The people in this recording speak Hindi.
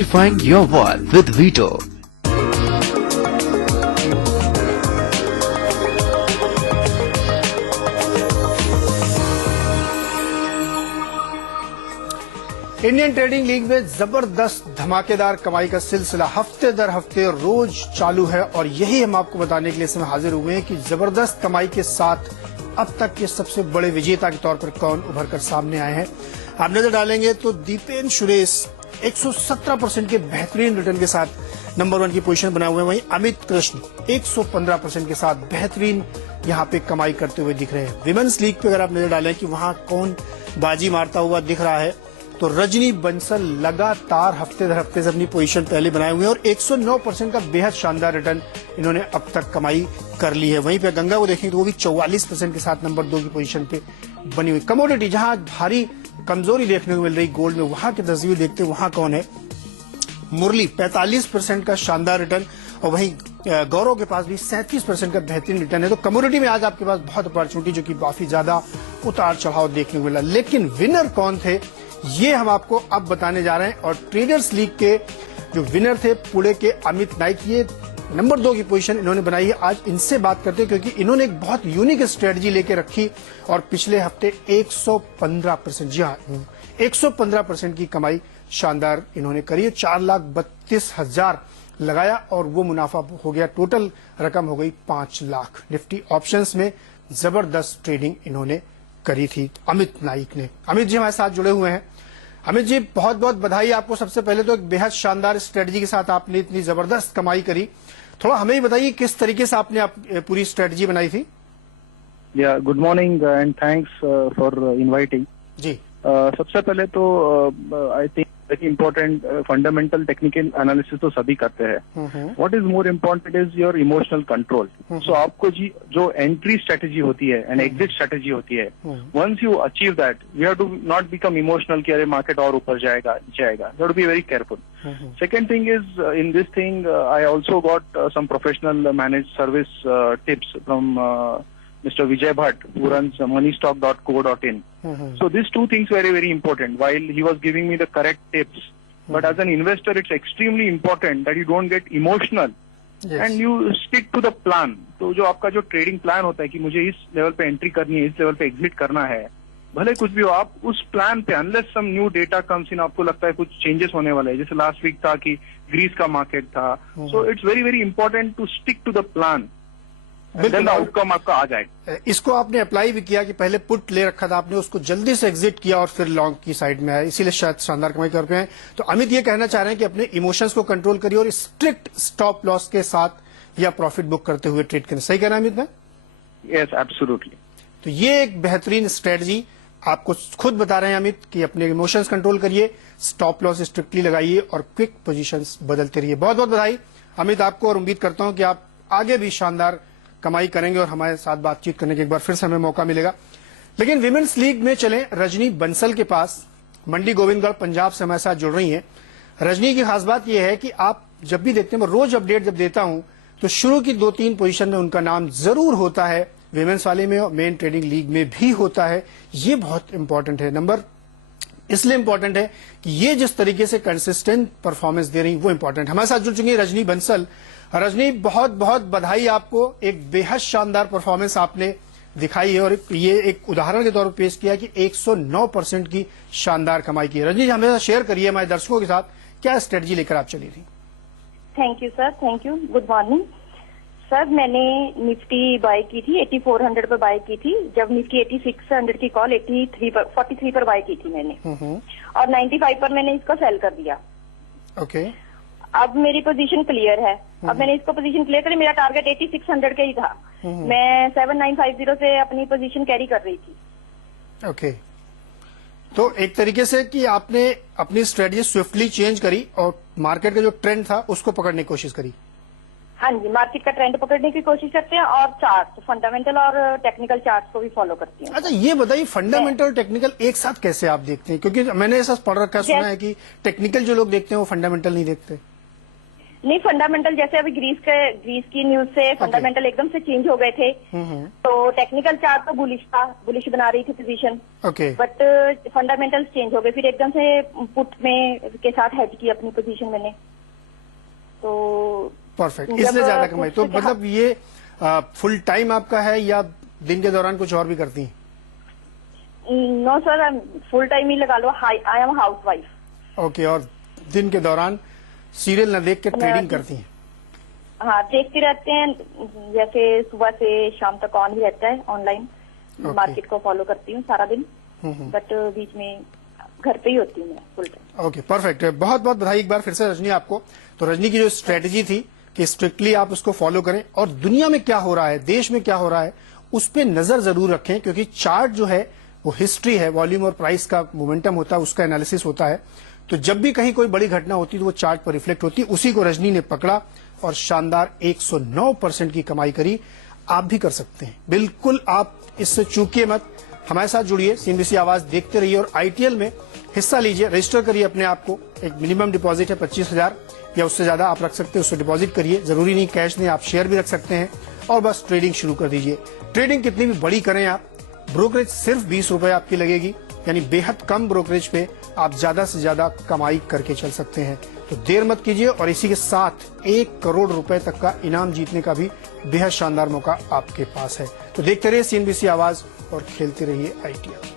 Find your world with Vito. Indian trading league में जबरदस्त धमाकेदार कमाई का सिलसिला हफ्ते दर हफ्ते रोज चालू है और यही हम आपको बताने के लिए इसमें हाजिर हुए हैं कि जबरदस्त कमाई के साथ अब तक के सबसे बड़े विजेता के तौर पर कौन उभर कर सामने आए हैं। आप नजर डालेंगे तो दीपेन सुरेश 117% के बेहतरीन रिटर्न के साथ नंबर 1 की पोजीशन बनाए हुए हैं। वहीं अमित कृष्ण 115% के साथ बेहतरीन यहां पे कमाई करते हुए दिख रहे हैं। विमेंस लीग पे अगर आप नजर डालें कि वहां कौन बाजी मारता हुआ दिख रहा है तो रजनी बंसल लगातार हफ्ते दर हफ्ते से अपनी पोजीशन पहले बनाए हुए हैं और 109% का बेहद शानदार रिटर्न इन्होंने अब तक कमाई कर ली है। वहीं पे गंगा को देखें तो वो भी 44% के साथ नंबर 2 की पोजीशन पे बनी हुई। कमोडिटी जहां भारी कमजोरी देखने को मिल रही गोल्ड में, वहां की तस्वीर देखते वहां कौन है? मुरली 45% का शानदार रिटर्न और वहीं गौरव के पास भी 37% का बेहतरीन रिटर्न है। तो कमोडिटी में आज आपके पास बहुत अपॉर्चुनिटी जो कि काफी ज्यादा उतार चढ़ाव देखने को मिला। लेकिन विनर कौन थे ये हम आपको अब बताने जा रहे हैं और ट्रेडर्स लीग के जो विनर थे पुणे के अमित नाइक, ये नंबर 2 की पोजीशन इन्होंने बनाई है। आज इनसे बात करते हैं क्योंकि इन्होंने एक बहुत यूनिक स्ट्रेटजी लेके रखी और पिछले हफ्ते 115%, जी हाँ 115% की कमाई शानदार इन्होंने करी है। 4,32,000 लगाया और वो मुनाफा हो गया, टोटल रकम हो गई 5 लाख। निफ्टी ऑप्शंस में जबरदस्त ट्रेडिंग इन्होंने करी थी अमित नाइक ने। अमित जी हमारे साथ जुड़े हुए हैं। अमित जी बहुत बहुत बधाई आपको। सबसे पहले तो एक बेहद शानदार स्ट्रेटजी के साथ आपने इतनी जबरदस्त कमाई करी। थोड़ा हमें ही बताइए किस तरीके से आपने पूरी स्ट्रेटजी बनाई थी। Good morning and thanks for inviting जी। सबसे पहले तो I think very important fundamental technical analysis तो सभी करते हैं। What is more important is your emotional control. So आपको जी जो एंट्री स्ट्रेटेजी होती है एंड एग्जिट स्ट्रेटेजी होती है, once you achieve that we have to not become emotional कि अरे मार्केट और ऊपर जाएगा। You have to be very careful. Second thing is in this thing I also got some professional manage service tips from Mr. Vijay Bhatt, who runs moneystock.co.in. So these two things were very important while he was giving me the correct tips. But as an investor, it's extremely important that you don't get emotional and you stick to the plan. तो जो आपका जो ट्रेडिंग प्लान होता है कि मुझे इस लेवल पे एंट्री करनी है, इस लेवल पे एग्जिट करना है, भले कुछ भी हो आप उस प्लान पे, unless some new data comes in, आपको लगता है कुछ चेंजेस होने वाला है, जैसे लास्ट वीक था कि ग्रीस का मार्केट था। So it's very very important to stick to the plan. Outcome आपका आ जाएगा। इसको आपने अप्लाई भी किया कि पहले पुट ले रखा था आपने, उसको जल्दी से एग्जिट किया और फिर लॉन्ग की साइड में आया, इसीलिए शायद शानदार कमाई कर पाए हैं। तो अमित ये कहना चाह रहे हैं कि अपने इमोशंस को कंट्रोल करिए और स्ट्रिक्ट स्टॉप लॉस के साथ या प्रॉफिट बुक करते हुए ट्रेड करें। सही कहना है अमित भाई? Yes, absolutely. तो ये एक बेहतरीन स्ट्रेटजी आपको खुद बता रहे हैं अमित कि अपने इमोशंस कंट्रोल करिए, स्टॉप लॉस स्ट्रिक्टली लगाइए और क्विक पोजीशंस बदलते रहिए। बहुत बहुत बधाई अमित आपको और उम्मीद करता हूं कि आप आगे भी शानदार कमाई करेंगे और हमारे साथ बातचीत करने के एक बार फिर से हमें मौका मिलेगा। लेकिन विमेंस लीग में चले रजनी बंसल के पास, मंडी गोविंदगढ़ पंजाब से हमारे साथ जुड़ रही हैं। रजनी की खास बात यह है कि आप जब भी देखते हैं, मैं रोज अपडेट जब देता हूं तो शुरू की 2-3 पोजीशन में उनका नाम जरूर होता है, विमेंस वाले में और मेन ट्रेडिंग लीग में भी होता है। ये बहुत इंपॉर्टेंट है, नंबर इसलिए इंपॉर्टेंट है कि ये जिस तरीके से कंसिस्टेंट परफॉर्मेंस दे रही वो इंपॉर्टेंट। हमारे साथ जुड़ चुकी है रजनी बंसल। रजनी बहुत बहुत बधाई आपको, एक बेहद शानदार परफॉर्मेंस आपने दिखाई है और ये एक उदाहरण के तौर पर पेश किया कि 109% की शानदार कमाई की है। रजनी हमें शेयर करिए हमारे दर्शकों के साथ, क्या स्ट्रेटजी लेकर आप चली थी? Thank you sir, thank you. Good morning sir. मैंने निफ्टी बाय की थी 8400 पर बाय की थी, जब निफ्टी 8600 की कॉल 43 पर बाय की थी मैंने, और 95 पर मैंने इसको सेल कर दिया। ओके। अब मेरी पोजीशन क्लियर है। अब मैंने इसको पोजीशन क्लियर करी, मेरा टारगेट 8600 का ही था। मैं 7950 से अपनी पोजीशन कैरी कर रही थी। ओके। तो एक तरीके से कि आपने अपनी स्ट्रेटजी स्विफ्टली चेंज करी और मार्केट का जो ट्रेंड था उसको पकड़ने की कोशिश करी। हाँ जी, मार्केट का ट्रेंड पकड़ने की कोशिश करते हैं और चार्ट, फंडामेंटल और टेक्निकल चार्ट्स को भी फॉलो करती हैं। अच्छा ये बताइए फंडामेंटल और टेक्निकल एक साथ कैसे आप देखते हैं? क्योंकि मैंने ऐसा पढ़ रखा सुना है कि टेक्निकल जो लोग देखते हैं वो फंडामेंटल नहीं देखते। नहीं, फंडामेंटल जैसे अभी ग्रीस की न्यूज से फंडामेंटल एकदम से चेंज हो गए थे। तो टेक्निकल चार्ट तो बुलिश बना रही थी position, okay, but fundamental change हो गए, फिर एकदम से पुट में के साथ हेज की अपनी पोजीशन मैंने। तो परफेक्ट, इसलिए ज्यादा कमाई। तो मतलब ये फुल टाइम आपका है या दिन के दौरान कुछ और भी करती हैं? नो सर, फुल टाइम ही लगा लो, I am housewife. Okay, और दिन के दौरान सीरियल न देख के ट्रेडिंग करती हैं? हाँ, देखते रहते हैं, जैसे सुबह से शाम तक ऑन ही रहता है ऑनलाइन। मार्केट को फॉलो करती हूँ सारा दिन, बट बीच में घर पे ही होती हूँ मैं फुल टाइम। Okay, perfect. बहुत बहुत बधाई एक बार फिर से रजनी आपको। तो रजनी की जो स्ट्रेटेजी थी कि स्ट्रिक्टली आप उसको फॉलो करें और दुनिया में क्या हो रहा है, देश में क्या हो रहा है, उस पर नजर जरूर रखें, क्योंकि चार्ट जो है वो हिस्ट्री है, वॉल्यूम और प्राइस का मोमेंटम होता है, उसका एनालिसिस होता है। तो जब भी कहीं कोई बड़ी घटना होती है तो वो चार्ट पर रिफ्लेक्ट होती है। उसी को रजनी ने पकड़ा और शानदार 109% की कमाई करी। आप भी कर सकते हैं, बिल्कुल आप इससे चूकिए मत। हमारे साथ जुड़िए, सीएनबीसी आवाज देखते रहिए और आईटीएल में हिस्सा लीजिए। रजिस्टर करिए अपने आप को। एक मिनिमम डिपॉजिट है 25,000 या उससे ज्यादा आप रख सकते हैं, उससे डिपॉजिट करिए। जरूरी नहीं कैश नहीं, आप शेयर भी रख सकते हैं और बस ट्रेडिंग शुरू कर दीजिए। ट्रेडिंग कितनी भी बड़ी करें आप, ब्रोकरेज सिर्फ 20 रुपए आपकी लगेगी, यानी बेहद कम ब्रोकरेज पे आप ज्यादा से ज्यादा कमाई करके चल सकते हैं। तो देर मत कीजिए और इसी के साथ 1 करोड़ रुपए तक का इनाम जीतने का भी बेहद शानदार मौका आपके पास है। तो देखते रहिए सीएनबीसी आवाज और खेलते रहिए आईटीएल।